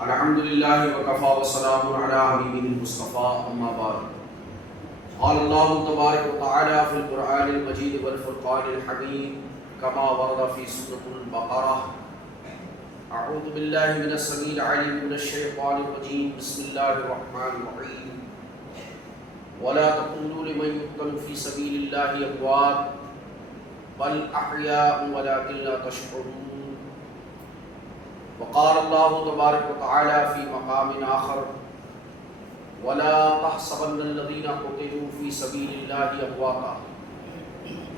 الحمدللہ وکفا وسلام علی حبیبہ المصطفیٰ اما بعد قال اللہ تبارک وتعالی فی القرآن المجید والفرقان الحمید کما ورد فی سورۃ البقرہ اعوذ باللہ من السمیع العلیم من الشیطان الرجیم بسم اللہ الرحمن الرحیم ولا تقولوا لمن يقتل في سبيل الله اموات بل احیاء ولكن لا تشعرون وقال الله تبارك وتعالى في مقام آخر ولا تحسبن الذين قتلوا في سبيل الله امواتا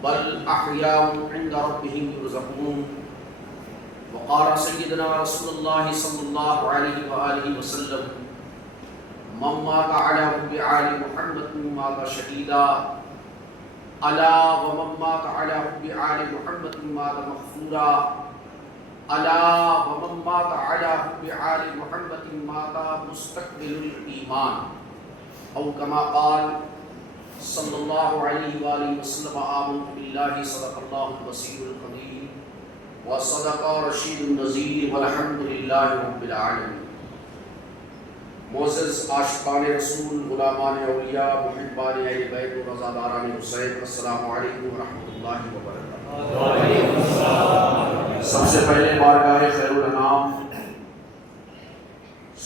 بل احياء عند ربهم يرزقون وقال سيدنا رسول الله صلى الله عليه وآله وسلم من مات على حب آل محمد مات شهيدا ألا ومن مات على حب آل محمد مات مغفورا ألا ومن مات على حب آل محمد مات مستقبل الإيمان أو كما قال صلى الله عليه وآله وسلم آمنت بالله صدق الله البصير القدير وصدق رشيد النذير والحمد لله رب العالمين. معزز عاشقان رسول، غلامان اولیاء، محبان اہل بیت و رضاداران حسین، السلام علیکم ورحمۃ اللہ وبرکاتہ. سب سے پہلے بارگاہ خیر الانام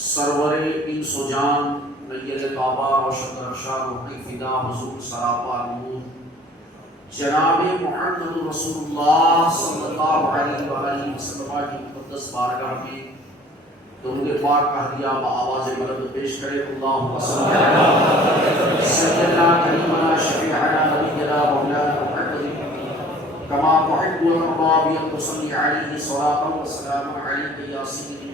سرور انس و جان نیر طابہ روشن درخشاں روحی فدا حضور سراپا نور جناب محمد رسول اللہ صلی اللہ علیہ وآلہ وسلم کی مقدس بارگاہ میں درود پاک کا ہدیہ بآواز بلند پیش کرے. اللہم صلی علی سیدنا کریمنا شفیعنا نبینا مولانا محمد کما تحب وترضى بأن تصلي عليه صلاة وسلاما عليك يا سيدي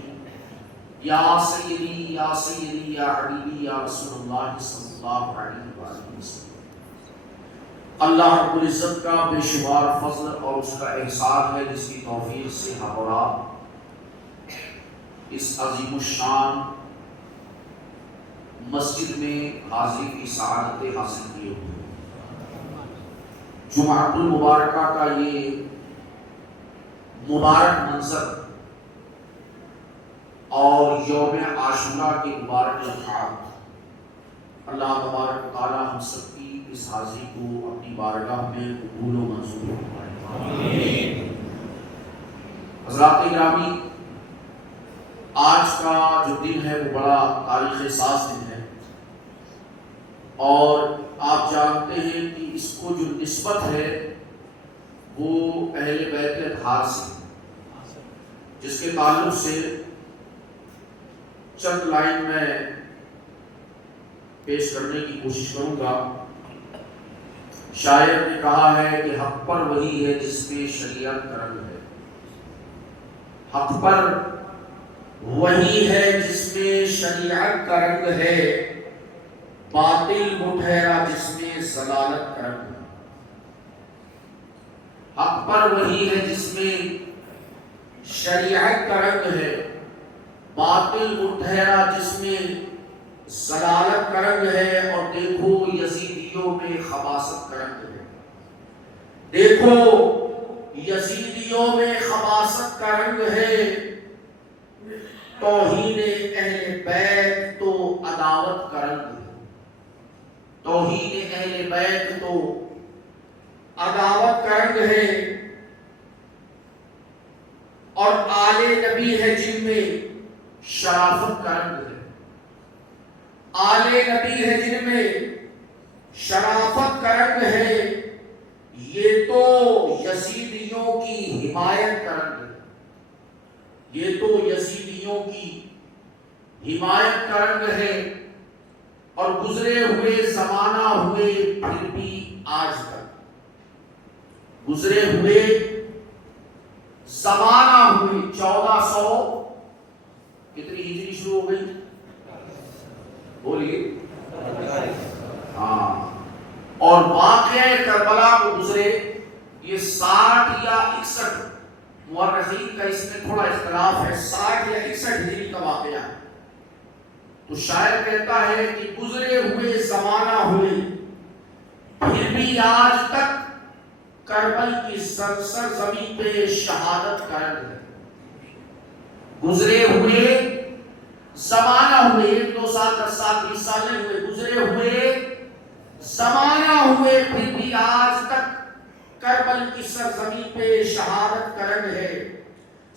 یا سیدی یا سیدی یا حبیبی یا رسول اللہ صلی اللہ علیہ وآلہ وسلم. اللہ رب العزت کا بے شمار فضل اور اس کا احسان ہے جس کی توفیق سے ہمارا اس عظیم الشان مسجد میں حاضری کی سعادتیں حاصل کیے ہوئے. جمعۃ المبارکہ کا یہ مبارک منظر اور یوم عاشوراء کے مبارک لمحات اللہ تبارک و تعالی ہم سب کی اس حاضری کو اپنی بارگاہ میں قبول و منظور فرمائے. حضرات گرامی، آج کا جو دن ہے وہ بڑا تاریخ ساز دن ہے اور آپ جانتے ہیں کہ اس کو جو نسبت ہے وہ اہل بیت اطہار سے، جس کے تعلق سے چند لائن میں پیش کرنے کی کوشش کروں گا. شاعر نے کہا ہے کہ حق پر وہی ہے جس میں شریعت کا رنگ ہے، حق پر وہی ہے جس میں شریعت کا رنگ ہے، باطل وہ ٹھہرا جس میں ضلالت کا رنگ ہے. حق پر وہی ہے جس میں شریعت کا رنگ ہے، باطل وہ ٹھہرا جس میں ضلالت کا رنگ ہے. اور دیکھو یزیدیوں میں خباثت کا رنگ ہے، دیکھو یزیدیوں میں خباثت کا رنگ ہے. توہین اہل بیت تو عداوت کا رنگ ہے، توہین اہل بیت تو عداوت کا رنگ ہے. اور آل نبی ہے جن میں شرافت کا رنگ ہے، آل نبی ہے جن میں شرافت کا رنگ ہے. یہ تو یزیدیوں کی حمایت کا رنگ ہے، یہ تو یزیدیوں کی حمایت کا رنگ ہے. اور گزرے ہوئے زمانہ ہوئے پھر بھی آج تک، گزرے ہوئے زمانہ ہوئے 1400 کتنی ہجری شروع ہو گئی بولیے؟ ہاں. اور واقعہ کربلا کو گزرے یہ 60 یا 61، مورخین کا اس میں تھوڑا اختلاف ہے، 60 یا 61 ہجری کا واقعہ ہے. تو شاعر کہتا ہے کہ گزرے ہوئے زمانہ ہوئے پھر بھی آج تک کربل کی سرزمین پہ شہادت کا رنگ ہے. گزرے ہوئے زمانہ ہوئے 2 سال 10 سال 20 سال نہیں ہوئے, گزرے ہوئے زمانہ ہوئے, پھر بھی آج تک کربل کی سرزمین پہ شہادت کا رنگ ہے.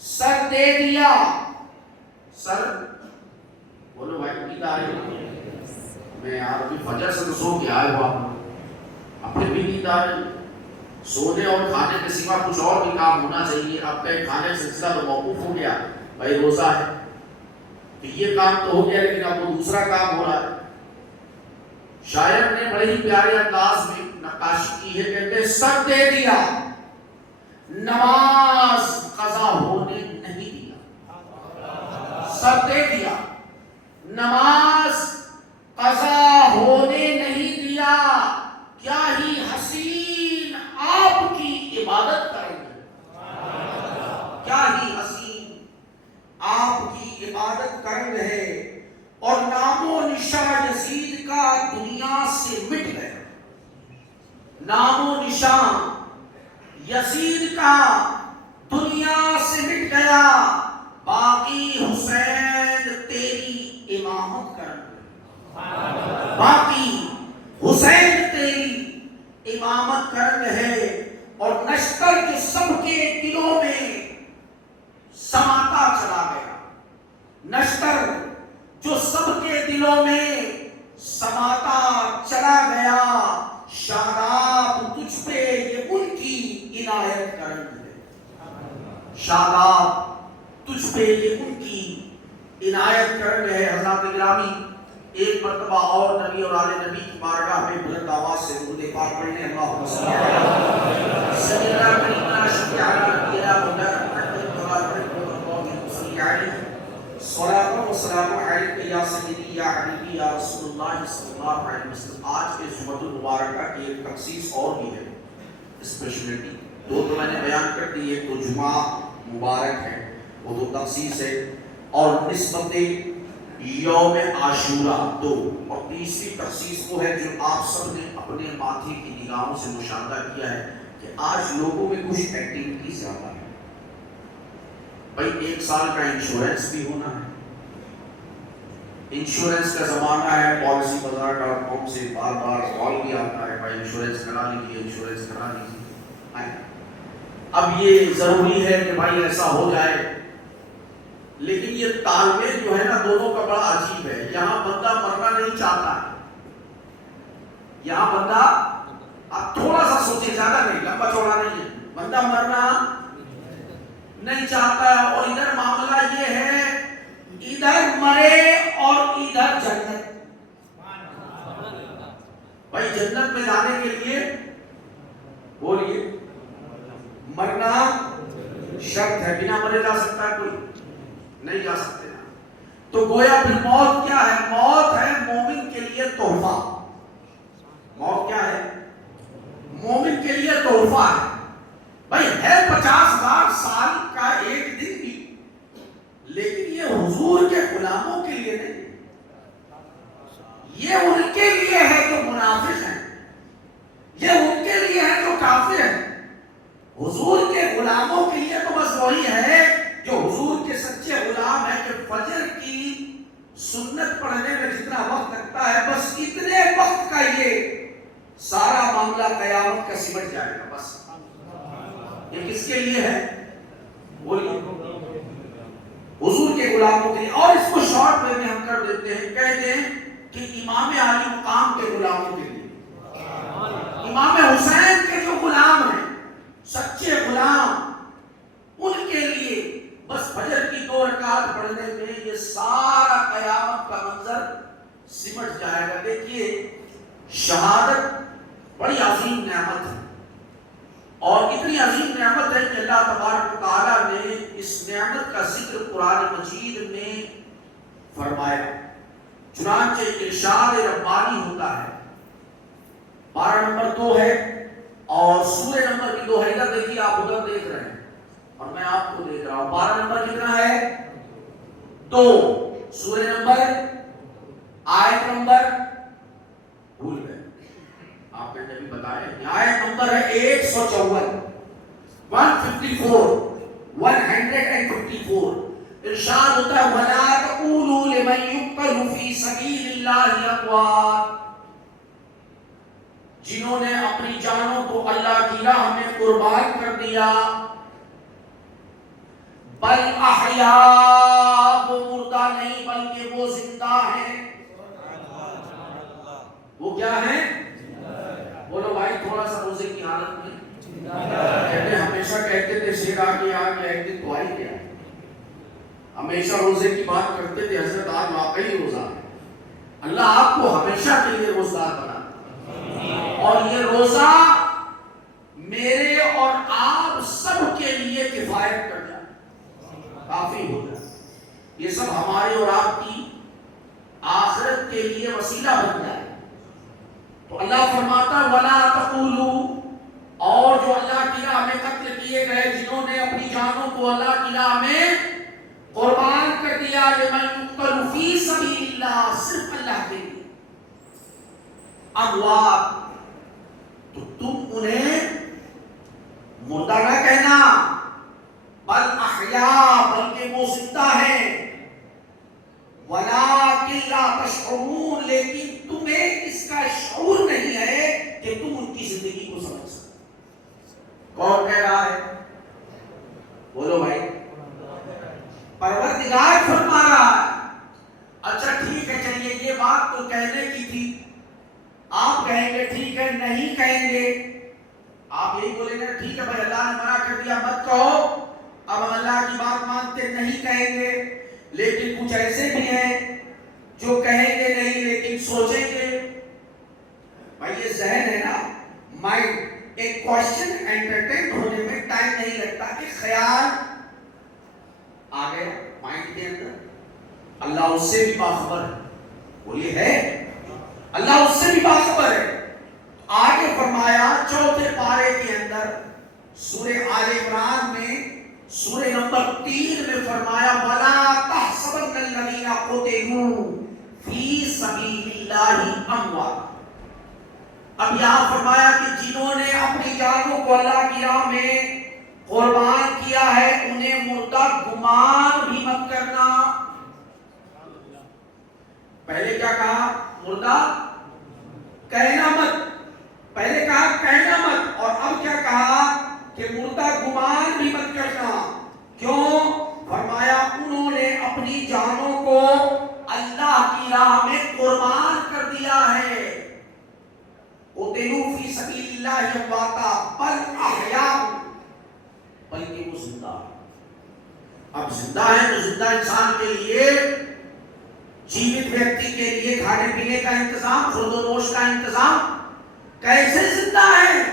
سر دے دیا, سر بولو بھائی کی تاریخ میں آپ کی فجر سے تو سو کے آئے ہوا اپنے بھی نیند آ رہی. سونے اور کھانے کے سوا کچھ اور بھی کام ہونا چاہیے. اب کہیں کھانے کا سلسلہ تو موقوف ہو گیا, بھائی روزہ ہے تو یہ کام تو ہو گیا, لیکن اب وہ دوسرا کام ہو رہا ہے. شاعر نے بڑے ہی پیارے انداز میں نقاشی کی ہے, کہتے ہیں سر دے دیا نماز قضا ہونے نہیں دیا. سر دے دیا نماز قضا ہونے نہیں دیا. کیا ہی حسین آپ کی عبادت کریں گے, کیا ہی حسین آپ کی عبادت کریں گے. اور نام و نشان یزید کا دنیا سے مٹ گیا. نام و نشان یزید کا دنیا سے مٹ گیا. باقی حسین تیری امامت کریں گے, باقی حسین تیری امامت کریں ہے. اور نشتر جو سب کے دلوں میں سماتا چلا گیا, نشتر جو سب کے دلوں میں سماتا چلا گیا. شاداب تجھ پہ یہ ان کی عنایت کرم ہے, شاداب تجھ پہ یہ ان کی عنایت کرم ہے. حضرات گرامی, ایک مرتبہ اور نبی اور آل نبی کی بارگاہ میں بلند آواز سے درود پاک پڑھنے. اللہم صلی علی سیدنا شفیعنا نبینا مولانا محمد صلی علیہ صلاۃ و سلام علیک یا سیدی یا حبیبی یا رسول اللہ صلی اللہ علیہ وسلم. آج کے جمعۃ المبارکہ کی ایک تخصیص اور بھی ہے, اسپیشلٹی. 2 تو میں نے بیان کر دی, ایک تو جمعہ مبارک ہے, وہ تو تخصیص ہے, اور نسبت یوم عاشورہ 2, اور تیسری تخصیص وہ ہے جو آپ سب نے اپنے ماتھے کی نگاہوں سے مشاہدہ کیا ہے کہ آج لوگوں میں کچھ ایکٹیویٹی زیادہ ہے. بھائی 1 سال کا انشورنس بھی ہونا ہے, انشورنس کا زمانہ ہے. policybazaar.com سے بار بار کال بھی آتا ہے, بھائی انشورنس کرا لیجیے, انشورنس کرا لیجیے. اب یہ ضروری ہے کہ بھائی ایسا ہو جائے, لیکن یہ تال میل جو ہے نا دونوں کا بڑا عجیب ہے. یہاں بندہ مرنا نہیں چاہتا ہے, یہاں بندہ آپ تھوڑا سا سوچیں, زیادہ نہیں, لمبا چوڑا نہیں ہے, بندہ مرنا نہیں چاہتا ہے. اور ادھر معاملہ یہ ہے, ادھر مرے اور ادھر جنت. بھائی جنت میں جانے کے لیے بولیے مرنا شرط ہے, بنا مرے جا سکتا ہے کوئی نہیں جا سکتے. تو گویا پھر موت کیا ہے؟ موت ہے مومن کے لیے تحفہ. موت کیا ہے؟ مومن کے لیے تحفہ ہے. بھائی ہے 50,000 سال کا ایک دن بھی, لیکن یہ حضور کے غلاموں کے لیے نہیں, یہ ان کے لیے ہے جو منافق ہیں, یہ ان کے لیے ہے جو کافر ہیں. حضور کے غلاموں کے لیے تو بس وہی ہے جو حضور کے سچے غلام ہے کہ فجر کی سنت پڑھنے میں جتنا وقت لگتا ہے, بس اتنے وقت کا یہ سارا معاملہ قیامت کا سمٹ جائے گا. بس یہ کس کے لیے ہے؟ بولیے حضور کے غلاموں کے لیے. اور اس کو شارٹ میں ہم کر دیتے ہیں, کہتے ہیں کہ امام علی مقام کے غلاموں کے لیے, امام حسین کے جو غلام ہیں, سچے غلام, ان کے لیے بس فجر کی 2 رکعت پڑھنے میں یہ سارا قیامت کا منظر سمٹ جائے گا. دیکھیے شہادت بڑی عظیم نعمت ہے, اور اتنی عظیم نعمت ہے کہ اللہ تبارک و تعالیٰ نے اس نعمت کا ذکر قرآن مجید میں فرمایا. چنانچہ ارشاد ربانی ہوتا ہے, 12 نمبر 2 ہے, اور سورہ نمبر بھی 2 ہے. ادھر دیکھیے, آپ ادھر دیکھ رہے ہیں اور میں آپ کو دیکھ رہا ہوں. 12 نمبر کتنا ہے؟ 2. سورہ نمبر, آیت نمبر بھول گئے آپ نے جب بتایا, آیت نمبر نمبر ہے 154، 154 ارشاد ہوتا ہے وَلَا تَقُولُوا لِمَن يُقْتَلُ فِي سَبِيلِ اللَّهِ أَمْوَاتٌ، جنہوں نے اپنی جانوں کو اللہ کی راہ میں قربان کر دیا، بل احیاء، وہ مردہ نہیں بلکہ وہ زندہ ہیں۔ وہ کیا ہیں؟ بولو بھائی تھوڑا سا روزے کی حالت میں کہتے ہمیشہ کہتے تھے شیر آگے آگے ایک دن تو آئی گیا، ہمیشہ روزے کی بات کرتے تھے حضرت آج واقعی روزہ ہے۔ اللہ آپ کو ہمیشہ کے لیے روزدار بنا، اور یہ روزہ میرے اور آپ سب کے لیے کفایت کر جائے، کافی ہو جائے، یہ سب ہمارے اور آپ کی آخرت کے لیے وسیلہ بن جائے۔ تو اللہ فرماتا وَلَا تَقُولُوا، اور جو اللہ کی راہ میں قتل کیے گئے، جنہوں نے اپنی جانوں کو اللہ کی راہ میں قربان کر دیا، لِمَن يُقْتَلُ فِي سَبِيلِ اللَّهِ، صرف اللہ کے لیے، اموات، تو تم انہیں مردہ نہ کہنا، بل احیاء، بلکہ وہ زندہ ہیں، وَلَٰكِن لَا تَشْعُرُونَ، لیکن تمہیں اس کا شعور نہیں ہے کہ تم ان کی زندگی کو سمجھ سکتے۔ کون کہہ رہا ہے؟ بولو بھائی، پروردگار فرما رہا ہے۔ اچھا ٹھیک ہے، چلیے یہ بات تو کہنے کی تھی، آپ کہیں گے ٹھیک ہے، نہیں کہیں گے، آپ یہی بولیں گے ٹھیک ہے بھائی اللہ نے منع کر دیا مت کہو، اب ہم اللہ کی بات مانتے نہیں کہیں گے، لیکن کچھ ایسے بھی ہیں جو کہیں گے نہیں لیکن سوچیں گے۔ بھائی یہ ذہن ہے نا، مائنڈ، ایک کوشچن انٹرٹین ہونے میں ٹائم نہیں لگتا، ایک خیال آ گیا مائنڈ کے اندر، اللہ اس سے بھی باخبر ہے، بولیے ہے، اللہ اس سے بھی باخبر ہے۔ آگے فرمایا چوتھے پارے کے اندر سورہ آل عمران میں سورہ نمبر 3 میں فرمایا وَلَا تَحْسَبَنَّ الَّذِينَ قُتِلُوا فِي سَبِيلِ اللَّهِ أَمْوَاتٌ، اب یہاں فرمایا کہ جنہوں نے اپنی جانوں کو اللہ کی راہ میں قربان کیا ہے انہیں مردہ گمان بھی مت کرنا۔ پہلے کیا کہا؟ مردہ کہنا مت، پہلے کہا کہنا مت، اور اب کیا کہا کہ مردہ گمان بھی مت کرنا۔ کیوں؟ فرمایا انہوں نے اپنی جانوں کو اللہ کی راہ میں قربان کر دیا ہے، قُتِلُوا فِي سَبِيلِ اللَّهِ أَمْوَاتًا بَلْ أَحْيَاءٌ، بلکہ وہ زندہ ہے۔ اب زندہ ہے تو زندہ انسان کے لیے، جیوت ویکتی کے لیے کھانے پینے کا انتظام، خورد و نوش کا انتظام کیسے زندہ ہے؟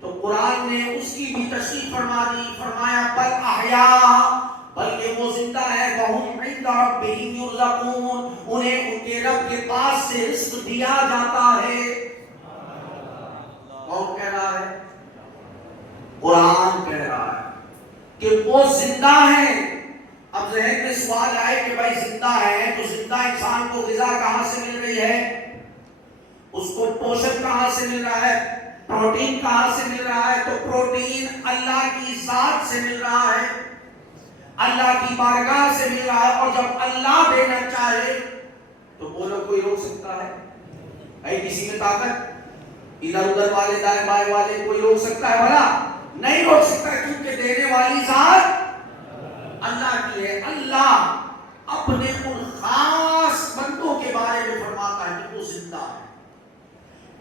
تو قرآن نے اس کی بھی تشریح فرما دی، فرمایا بل احیاء، بلکہ وہ زندہ ہے، وَهُمْ عِنْدَ رَبِّهِمْ يُرْزَقُونَ، انہیں ان کے رب کے پاس سے رزق دیا جاتا ہے۔ کون کہہ رہا ہے؟ قرآن کہہ رہا ہے کہ وہ زندہ ہیں۔ اب ذہن میں سوال آئے کہ بھائی زندہ ہے تو زندہ انسان کو غذا کہاں سے مل رہی ہے؟ اس کو پوشن کہاں سے مل رہا ہے؟ پروٹین کہاں سے مل رہا ہے؟ تو پروٹین اللہ کی ذات سے مل رہا ہے، اللہ کی بارگاہ سے مل رہا ہے، اور جب اللہ دینا چاہے تو بولو کوئی روک سکتا ہے؟ کسی میں طاقت؟ ادھر ادھر والے دائیں بائیں والے کوئی روک سکتا ہے؟ بھلا نہیں روک سکتا، کیونکہ دینے والی ذات اللہ کی ہے۔ اللہ اپنے ان خاص بندوں کے بارے میں فرماتا ہے کہ وہ زندہ ہے،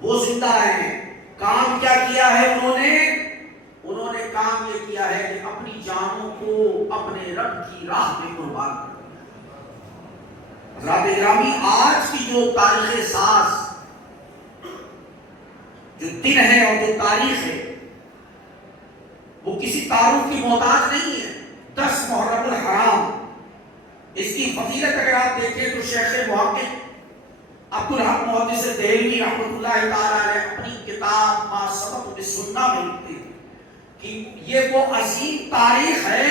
وہ زندہ ہے۔ کام کیا کیا ہے انہوں نے کام یہ کیا ہے کہ اپنی جانوں کو اپنے رب کی راہ میں قربان کر دیا۔ حضرات گرامی، آج کی جو تاریخ ساز، جو دن ہے اور جو تاریخ ہے، وہ کسی تعارف کی محتاج نہیں ہے۔ 10 محرم الحرام، اس کی فضیلت اگر آپ دیکھیں تو شیخ محقق عبدالحق محدث دہلوی رحمۃ اللہ تعالی علیہ اپنی کتاب ما سبق بالسنہ میں لکھتے ہیں کہ یہ وہ عظیم تاریخ ہے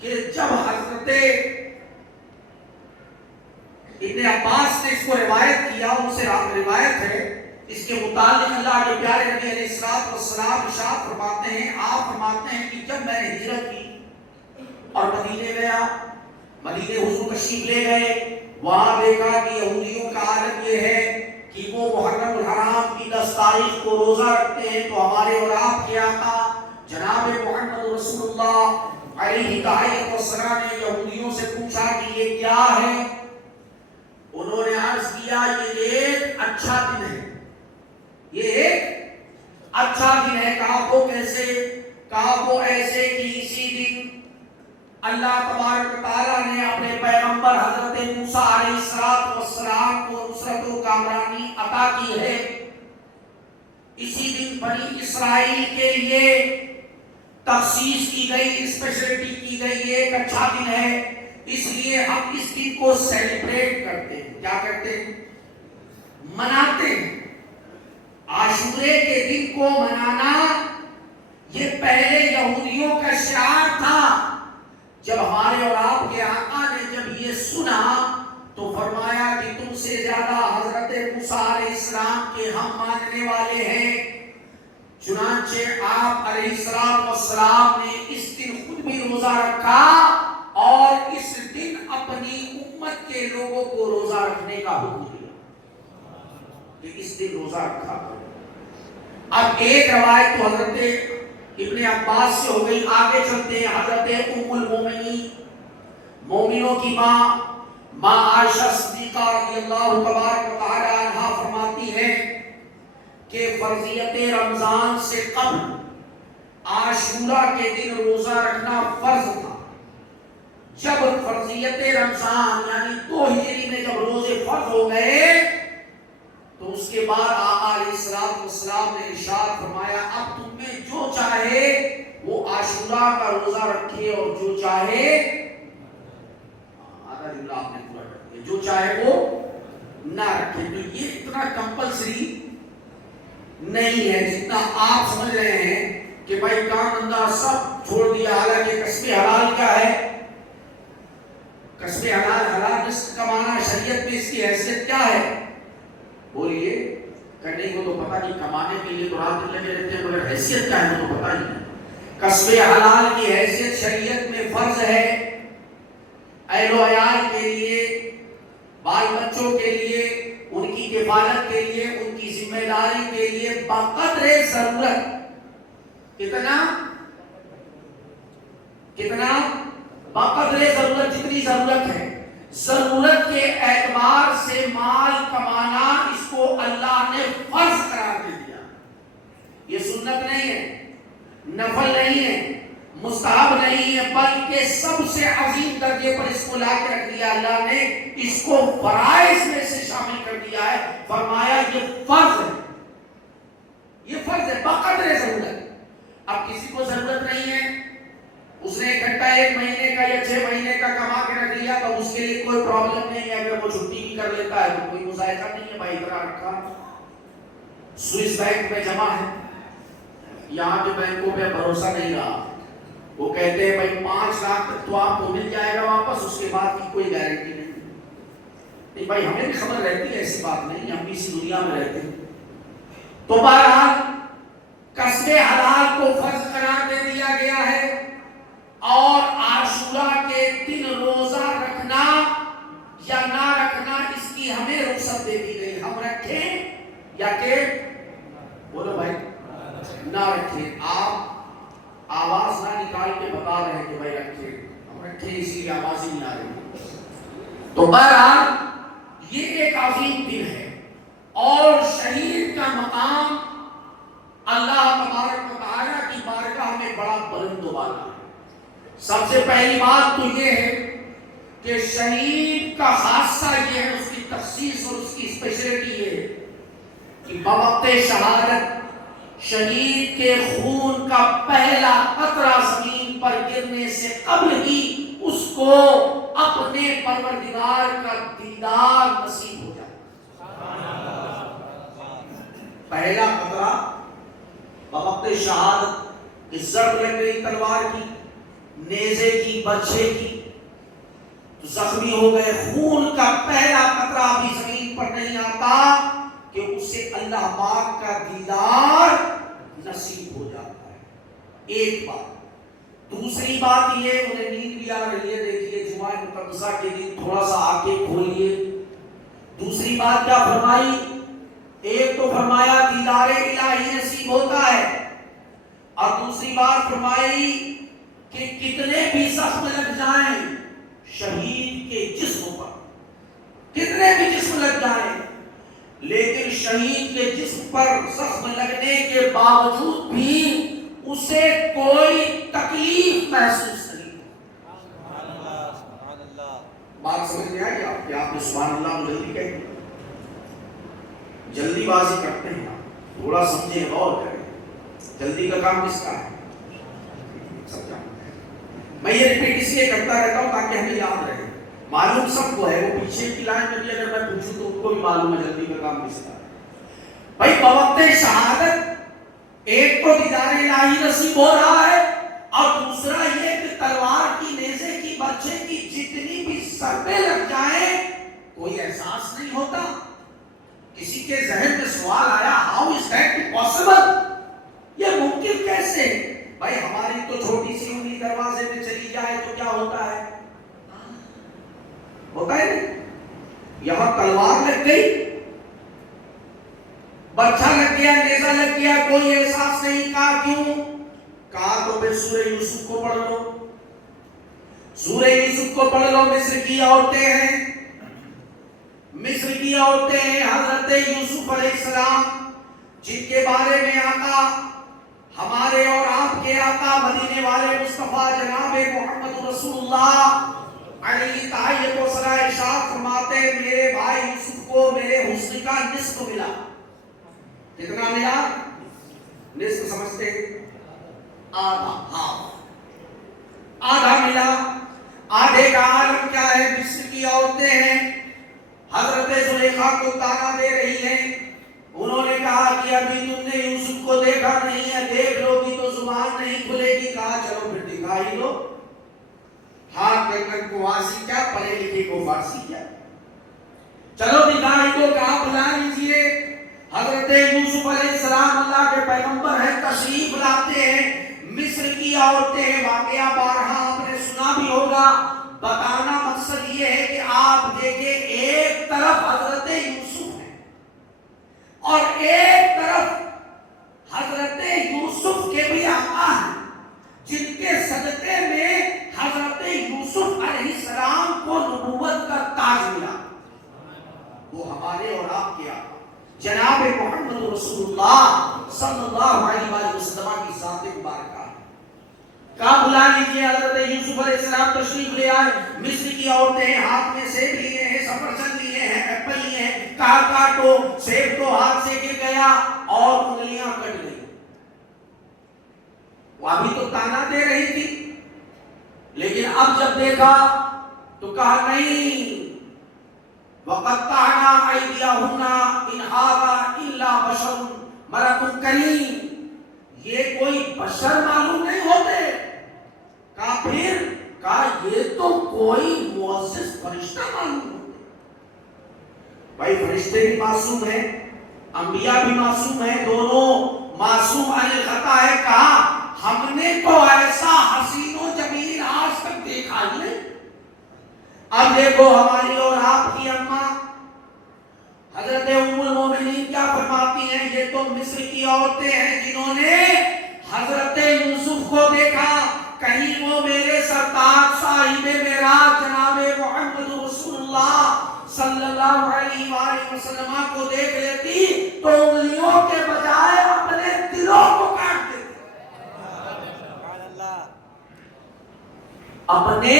کہ جب حضرت ابن عباس نے اس کو روایت کیا، ان سے روایت ہے اس کے متعلق اللہ کے پیارے نبی علیہ السلام ارشاد فرماتے ہیں، آپ فرماتے ہیں کہ جب میں نے ہجرت کی اور مدینے گیا، مدینے حضور تشریف لے گئے، وہاں دیکھا کہ یہودیوں کا عادت یہ ہے کہ وہ محرم الحرام کی 10 تاریخ کو روزہ رکھتے ہیں، تو ہمارے اور آپ کے آقا جناب محمد رسول اللہ علیہ السلام نے یہودیوں سے پوچھا کہ یہ کیا ہے؟ انہوں نے عرض کیا یہ ایک اچھا دن ہے، یہ ایک اچھا دن ہے۔ کہا وہ کیسے؟ کہا وہ ایسے کہ اسی دن اللہ تبارک و تعالیٰ نے اپنے پیغمبر حضرت موسیٰ علیہ السلام کو نصرت و کامرانی عطا کی ہے۔ اسی دن بنی اسرائیل کے لیے تخصیص کی گئی، اسپیشلٹی کی گئی، یہ ایک اچھا دن ہے، اس لیے ہم اس دن کو سیلیبریٹ کرتے ہیں۔ کیا کرتے ہیں؟ مناتے ہیں۔ عاشورے کے دن کو منانا یہ پہلے یہودیوں کا شعار تھا۔ جب ہمارے اور آپ کے آقا نے جب یہ سنا تو فرمایا کہ تم سے زیادہ حضرت موسیٰ علیہ السلام کے ہم ماننے والے ہیں۔ چنانچہ آپ علیہ السلام نے اس دن خود بھی روزہ رکھا اور اس دن اپنی امت کے لوگوں کو روزہ رکھنے کا حکم دیا کہ اس دن روزہ رکھا۔ اب ایک روایت تو حضرت ابن عباس سے ہو گئی، آگے چلتے ہیں۔ حضرت ام المومنین، مومنوں کی ماں عائشہ صدیقہ رضی اللہ تبارک و تعالی عنہا فرماتی ہے کہ فرضیت رمضان سے قبل عاشورہ کے دن روزہ رکھنا فرض تھا۔ جب فرضیت رمضان یعنی 2 ہجری میں جب روزے فرض ہو گئے تو اس کے بعد آقا علیہ السلام نے ارشاد فرمایا اب تم میں جو چاہے وہ عاشورہ کا روزہ رکھے اور جو چاہے آدھا جملہ آپ نے پورا کر دیا، جو چاہے وہ نہ رکھے۔ تو یہ اتنا کمپلسری نہیں ہے جتنا آپ سمجھ رہے ہیں کہ بھائی کام دھندا سب چھوڑ دیا۔ حالانکہ کسب حلال کیا ہے؟ کسب حلال رزق کمانا، شریعت میں اس کی حیثیت کیا ہے؟ بولیے، کرنے کو تو پتہ نہیں، کمانے کے لیے تو رات دن لگے رہتے ہیں، مگر حیثیت کیا ہے وہ تو پتہ ہی نہیں۔ کسب حلال کی حیثیت شریعت میں فرض ہے، اہل و عیال کے لیے، بال بچوں کے لیے، ان کی کفالت کے لیے، ان کی ذمہ داری کے لیے بقدر ضرورت۔ کتنا بقدر ضرورت، جتنی ضرورت ہے، ضرورت کے اعتبار سے مال کمانا اس کو اللہ نے فرض قرار دے دیا۔ یہ سنت نہیں ہے، نفل نہیں ہے، مستحب نہیں ہے، بلکہ سب سے عظیم درجے پر اس کو لا کے رکھ دیا اللہ نے، اس کو فرائض میں سے شامل کر دیا ہے۔ فرمایا یہ فرض ہے، یہ فرض ہے بقدر ضرورت۔ اب کسی کو ضرورت نہیں ہے، اس نے 1 گھنٹہ 1 مہینے کا یا 6 مہینے کا کما کے رکھ لیا تو اس کے لیے کوئی پرابلم نہیں ہے، اگر وہ چھٹی بھی کر لیتا ہے تو کوئی مذائقہ نہیں ہے، بھائی اتنا رکھا سوئس بینک میں جمع ہے۔ یہاں کے بینکوں پہ بھروسہ نہیں رہا، وہ کہتے ہیں بھائی 5 لاکھ تک تو آپ کو مل جائے گا واپس، اس کے بعد کی کوئی گارنٹی نہیں بھائی، ہمیں بھی خبر رہتی ہے، ایسی بات نہیں، ہم بھی اسی دنیا میں رہتے ہیں۔ تو بہرحال کسب حلال کو فرض قرار دے دیا گیا ہے، اور عاشورہ کے دن روزہ رکھنا یا نہ رکھنا اس کی ہمیں رخصت دے دی گئی۔ ہم رکھیں یا کہ بولو بھائی نہ رکھیں۔ آپ آواز نہ نکال کے بتا رہے ہیں کہ بھائی رکھیں، ہم رکھیں اسی لیے آواز ہی نہیں آ رہی۔ تو بہرحال یہ ایک عظیم دن ہے، اور شہید کا مقام اللہ تبارک و تعالیٰ کی بارگاہ میں بڑا بلند و بالا ہے۔ سب سے پہلی بات تو یہ ہے کہ شہید کا خاصہ یہ ہے، اس کی تخصیص اور اس کی اسپیشلٹی یہ ہے کہ بوقت شہادت شہید کے خون کا پہلا قطرہ زمین پر گرنے سے قبل ہی اس کو اپنے پروردگار کا دیدار نصیب ہو جائے۔ پہلا قطرہ بوقت شہادت، کہ ضرب لگ گئی تلوار کی، نیزے کی، برچھے کی، تو زخمی ہو گئے، خون کا پہلا قطرہ بھی زمین پر نہیں آتا کہ اسے اللہ پاک کا دیدار نصیب ہو جاتا ہے. ایک بات. دوسری بات یہ, انہیں نیند بھی آ رہی ہے, دیکھیے جمعہ مقدسہ کے دن تھوڑا سا آنکھیں کھولیے. دوسری بات کیا فرمائی؟ ایک تو فرمایا دیدار الہی نصیب ہوتا ہے, اور دوسری بات فرمائی کہ کتنے بھی زخم لگ جائیں شہید کے جسم پر, کتنے بھی جسم لگ جائیں, لیکن شہید کے جسم پر زخم لگنے کے باوجود بھی اسے کوئی تکلیف محسوس نہیں. بات سمجھ میں آئی آپ کہ آپ نے سبحان اللہ جلدی کہہ, جلدی بازی کرتے ہیں آپ, تھوڑا سمجھیں غور کریں. جلدی کا کام کس کا ہے؟ میں یہ ریپیٹ اس لیے کرتا رہتا ہوں تاکہ ہمیں یاد رہے. معلوم سب کو ہے, وہ پیچھے کی لائن میں بھی اگر میں پوچھوں تو ان کو بھی معلوم ہے جلدی کا کام کس کا ہے. بھائی بوقت شہادت ایک تو دیدار الہی نصیب ہو رہا ہے, اور دوسرا یہ کہ تلوار کی, نیزے کی, برچھے کی جتنی بھی ضربیں لگ جائیں کوئی احساس نہیں ہوتا. کسی کے ذہن میں سوال آیا, ہاؤ از دیٹ پاسبل, یہ ممکن کیسے؟ بھائی ہماری تو چھوٹی سی انگلی دروازے میں چلی جائے تو کیا ہوتا ہے؟ ہوتا ہے نہیں. یہاں تلوار لگ گئی, برچھا لگ گیا, نیزہ لگ گیا, کوئی احساس نہیں. کہا کیوں؟ کہا تو پھر سورہ یوسف کو پڑھ لو, سورہ یوسف کو پڑھ لو. مصر کی عورتیں ہیں, مصر کی عورتیں ہیں حضرت یوسف علیہ السلام, جن کے بارے میں آقا, ہمارے اور آپ کے آقا مدینے والے مصطفیٰ جناب محمد رسول اللہ علیہ تحیت و صلاح ارشاد فرماتے ہیں, میرے بھائی یوسف کو میرے حسن کا نصف ملا. کتنا ملا؟ نصف سمجھتے ہیں؟ آدھا, آدھا ملا. آدھے کا عالم کیا ہے؟ مصر کی عورتیں ہیں, حضرت زلیخا کو تانا دے رہی ہیں. انہوں نے کہا کہ ابھی تم نے یوسف کو دیکھا نہیں ہے, دیکھ لو گی تو زبان نہیں کھلے گی. کہا چلو پھر دکھا ہی لو. ہاں کنکن کو واسی کیا, پڑھے لکھے کو فارسی کیا, چلو دکھا ہی دو. کہا بلا لیجیے. حضرت یوسف علیہ السلام اللہ کے پیغمبر ہیں, تشریف لاتے ہیں. مصر کی عورتیں, واقعہ بارہا آپ نے سنا بھی ہوگا. بتانا مقصد یہ ہے کہ آپ دیکھیں, ایک طرف حضرت یوسف ہے اور ایک طرف حضرت یوسف کے بھی آقا ہیں, جن کے صدقے میں حضرت یوسف علیہ السلام کو نبوت کا تاج ملا. وہ ہمارے اور آپ کے آقا جناب محمد رسول اللہ صلی اللہ علیہ وآلہ وسلم کی ذات مبارکہ ہے. کہاں بلا لیجیے. حضرت یوسف علیہ السلام تشریف لے آئے. مصر کی عورتیں ہاتھ میں سیب لیے ہیں, سفرجل لیے ہیں, ایپل لیے ہیں. کہا کاٹو. سیب تو ہاتھ سے گر گیا اور انگلیاں کٹ گئی. وہ ابھی تو تانا دے رہی تھی, لیکن اب جب دیکھا تو کہا نہیں, وَقَطَّعْنَا أَيْدِيَهُنَّ إِنْ هَذَا إِلَّا بَشَرٌ مَلَكٌ كَرِيمٌ, یہ کوئی بشر معلوم نہیں ہوتے. کہا پھر؟ کہا یہ تو کوئی معزز فرشتہ معلوم ہوتے. بھائی فرشتے بھی معصوم ہیں, انبیاء بھی معصوم ہیں, دونوں معصوم عن الخطا ہے. کہا ہم نے تو ایسا حسین و جمیل آج تک دیکھا ہی نہیں. اب دیکھو ہماری اور آپ کی اماں حضرت ام المومنین کیا فرماتی ہیں, یہ تو مصر کی عورتیں ہیں جنہوں نے حضرت یوسف کو دیکھا. کہیں وہ میرے سرتاج صاحب معراج جناب محمد رسول اللہ صلی اللہ علیہ وآلہ وسلم کو دیکھ لیتی تو انگلیوں کے بجائے اپنے دلوں کو کاٹ دیتی. اپنے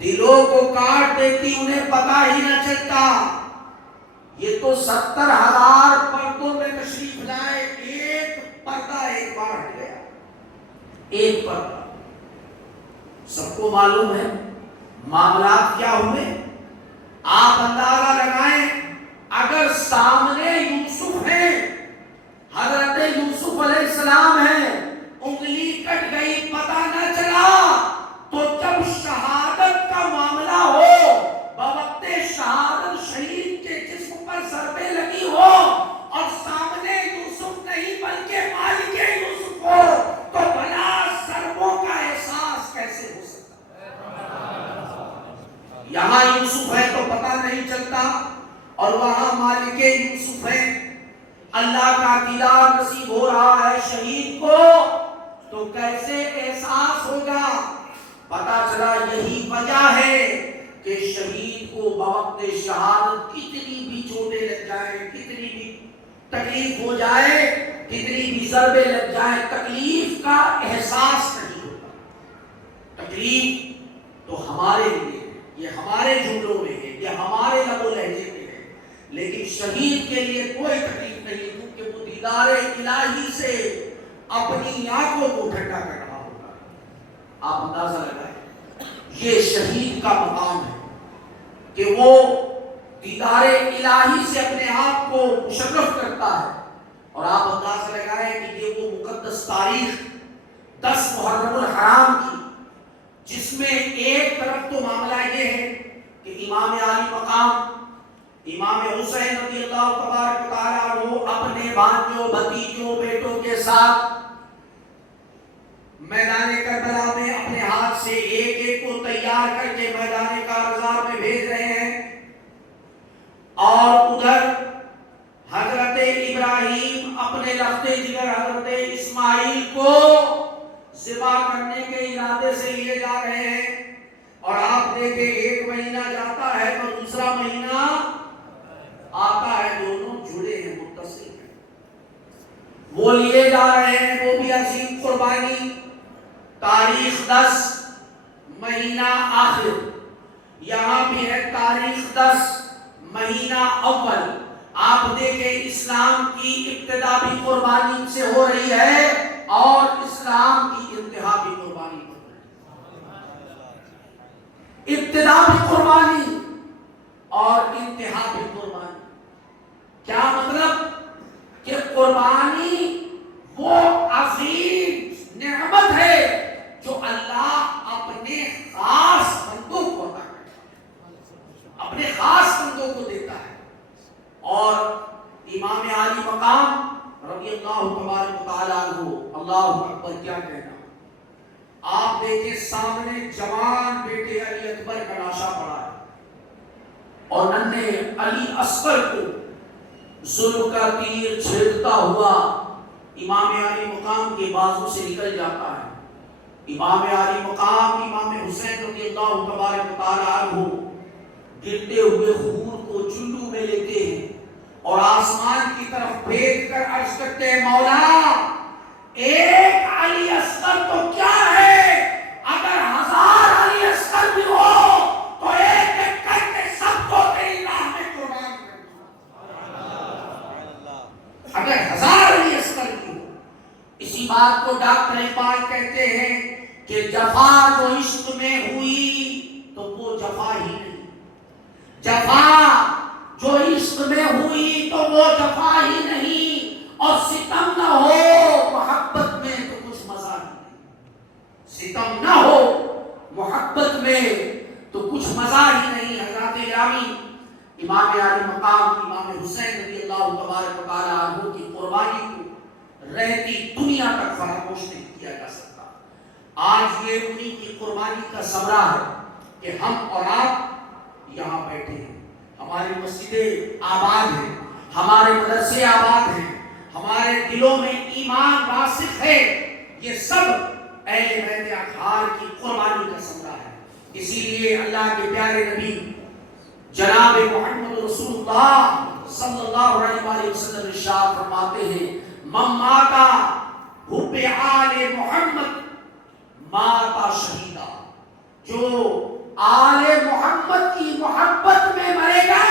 دلوں کو کاٹ دیتی, انہیں پتا ہی نہ چلتا. یہ تو 70,000 پردوں میں تشریف لائے, ایک پردہ ایک بار ہٹ گیا, ایک پردہ. سب کو معلوم ہے معاملات کیا ہوئے. آپ اندازہ لگائیں, اگر سامنے یوسف ہے, حضرت یوسف علیہ السلام ہے, انگلی کٹ گئی پتہ نہ چلا, تو جب شہادت کا معاملہ ہو, بوقت شہادت شہید کے جسم پر ضربیں لگی ہو, بچے یوسف ہیں، اللہ کا دیدار نصیب ہو رہا ہے شہید کو، تو کیسے احساس ہوگا؟ پتا چلا یہی وجہ ہے کہ شہید کو بوقت شہادت کتنی بھی چوٹیں لگ جائیں، کتنی بھی تکلیف ہو جائے، کتنی بھی ضربیں لگ جائیں، تکلیف کا احساس نہیں ہوتا۔ تکلیف تو ہمارے لیے ہے، یہ ہمارے جملوں میں ہے، یہ ہمارے لب و لہجے میں ہے، لیکن شہید کے لیے کوئی تکلیف نہیں، کیونکہ وہ دیدار الہی سے اپنی آنکھوں کو ٹھنڈا کر رہا ہوگا۔ آپ اندازہ لگائیں، یہ شہید کا مقام ہے کہ وہ دیدار الہی سے اپنے آپ کو مشرف کرتا ہے۔ اور آپ اندازہ لگائیں کہ یہ وہ مقدس تاریخ 10 محرم الحرام کی، جس میں ایک طرف تو معاملہ یہ ہے کہ امام عالی مقام امام حسین رضی اللہ تبارک و تعالیٰ عنہ اپنے بھانجوں، بھتیجوں، بیٹوں کے ساتھ میدان کربلا میں اپنے ہاتھ سے ایک ایک کو تیار کر کے میدان کارزار میں بھیج رہے ہیں، اور ادھر حضرت ابراہیم اپنے لخت جگر حضرت اسماعیل کو ذبح کرنے کے ارادے سے لیے جا رہے ہیں۔ اور آپ دیکھیں ایک مہینہ جاتا ہے تو دوسرا مہینہ آتا ہے، دونوں جڑے ہیں، متصل ہیں، وہ لیے جا رہے ہیں، وہ بھی عظیم قربانی۔ تاریخ 10 مہینہ آخر، یہاں بھی ہے تاریخ 10 مہینہ اول۔ آپ دیکھیں اسلام کی ابتدا بھی قربانی سے ہو رہی ہے اور اسلام کی انتہا بھی قربانی ہو رہی ہے۔ ابتدا بھی قربانی اور انتہا بھی قربانی۔ کیا مطلب؟ کہ قربانی وہ عظیم نعمت ہے جو اللہ اپنے خاص بندوں کو عطا کرتا ہے، اپنے خاص بندوں کو دیتا ہے۔ اور امام عالی مقام رضی اللہ تبارک و تعالیٰ عنہ، اللہ اکبر، کیا کہنا۔ آپ دیکھیں سامنے جوان بیٹے علی اکبر کا لاشا پڑا ہے، اور ننھے علی اصغر کو ظلم کا تیر چھیدتا ہوا امام علی مقام کے بازو سے نکل جاتا ہے۔ امام علی مقام امام حسین رضی اللہ تبارک و تعالیٰ عنہ گرتے ہوئے خون کو چلو میں لیتے ہیں اور آسمان کی طرف پھینک کر عرض کرتے ہیں، مولا ایک علی اصغر تو کیا ہے، اگر 1000 علی اصغر بھی ہو تو ایک ایک کر کے سب کو تیری راہ میں قربان کر دوں۔ اگر 1000 علی اصغر بھی ہو۔ اسی بات کو ڈاکٹر اقبال کہتے ہیں کہ جفا جو عشق میں ہوئی تو وہ جفا ہی نہیں، جفا جو عشق میں ہوئی تو وہ جفا ہی نہیں، اور ستم نہ ہو محبت میں تو کچھ مزہ ہی نہیں، ستم نہ ہو محبت میں تو کچھ مزہ ہی نہیں۔ حضرات گرامی، امام عالی مقام امام حسین رضی اللہ تبارک و تعالیٰ عنہ کی قربانی کو رہتی دنیا تک فراموش نہیں کیا جا سکتا۔ آج یہ انہی کی قربانی کا ثمرہ ہے کہ ہم اور آپ یہاں بیٹھے ہیں، ہماری مسجدیں آباد ہیں، ہمارے مدرسے آباد ہیں، ہمارے دلوں میں ایمان راسخ ہے۔ یہ سب اہل بیت اطہار کی قربانی کا ثمرہ ہے۔ اسی لیے اللہ کے پیارے نبی جناب محمد رسول اللہ صلی اللہ علیہ وآلہ وسلم ارشاد فرماتے ہیں، من ماتا حب آل محمد ماتا شہیدہ، جو آل محمد کی محبت میں مرے گا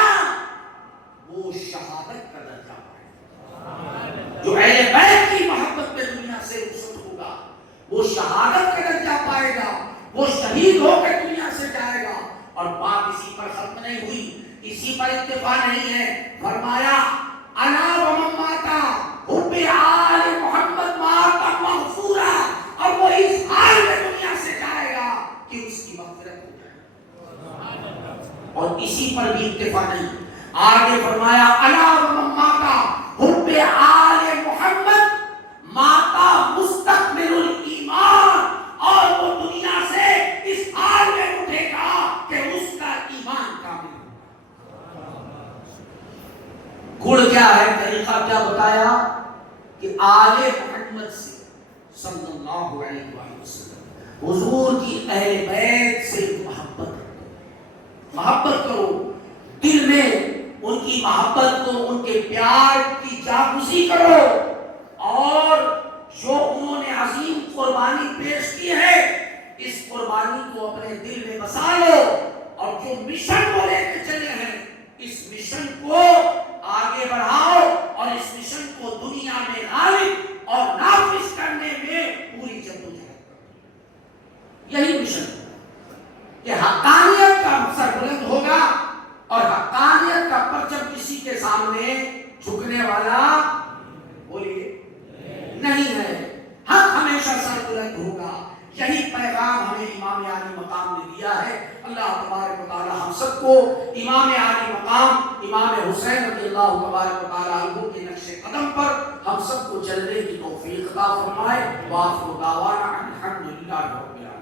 وہ شہادت کا درجہ پائے گا۔ جو اہل بیت کی محبت میں دنیا سے رخصت ہوگا وہ شہادت کا درجہ پائے گا، وہ شہید ہو کر دنیا سے جائے گا۔ اور بات اسی پر ختم نہیں ہوئی، اسی پر اکتفا نہیں ہے، فرمایا انا ومن ماتا حب آل محمد ماتا مغفورا، اور وہ اس حال میں دنیا سے جائے گا کہ اس کی مغفرت ہو جائے۔ اور اسی پر بھی اکتفا نہیں، آگے فرمایا انا ومن ماتا حب آل محمد ماتا مستقبل الایمان، اور وہ دنیا سے اس حال میں اٹھے گا کہ اس کا ایمان کامل ہو۔ کیا ہے؟ طریقہ کیا بتایا کہ آل محمد سے صلی اللہ علیہ وسلم حضور کی اہل بیت سے محبت کرو، محبت کرو، دل میں ان کی محبت کو، ان کے پیار کی جاگزی کرو، اور جو انہوں نے عظیم قربانی پیش کی ہے اس قربانی کو اپنے دل میں بسا لو، اور جو مشن کو لے کے چلے ہیں اس مشن کو آگے بڑھاؤ، اور اس مشن کو دنیا میں غالب اور نافذ کرنے میں پوری جدوجہد کرو۔ یہی مشن ہے کہ حقانیت کا سر بلند ہوگا، اور حقانیت کا پرچم کسی کے سامنے جھکنے والا بولیے نہیں ہے، حق ہمیشہ سر بلند ہوگا۔ یہی پیغام ہمیں امام عالی مقام نے دیا ہے۔ اللہ تبارک و تعالی ہم سب کو امام عالی مقام امام حسین رضی اللہ تبارک و تعالی عنہ کے نقش قدم پر ہم سب کو چلنے کی توفیق عطا فرمائے۔ وآخر دعوانا الحمدللہ رب العالمین۔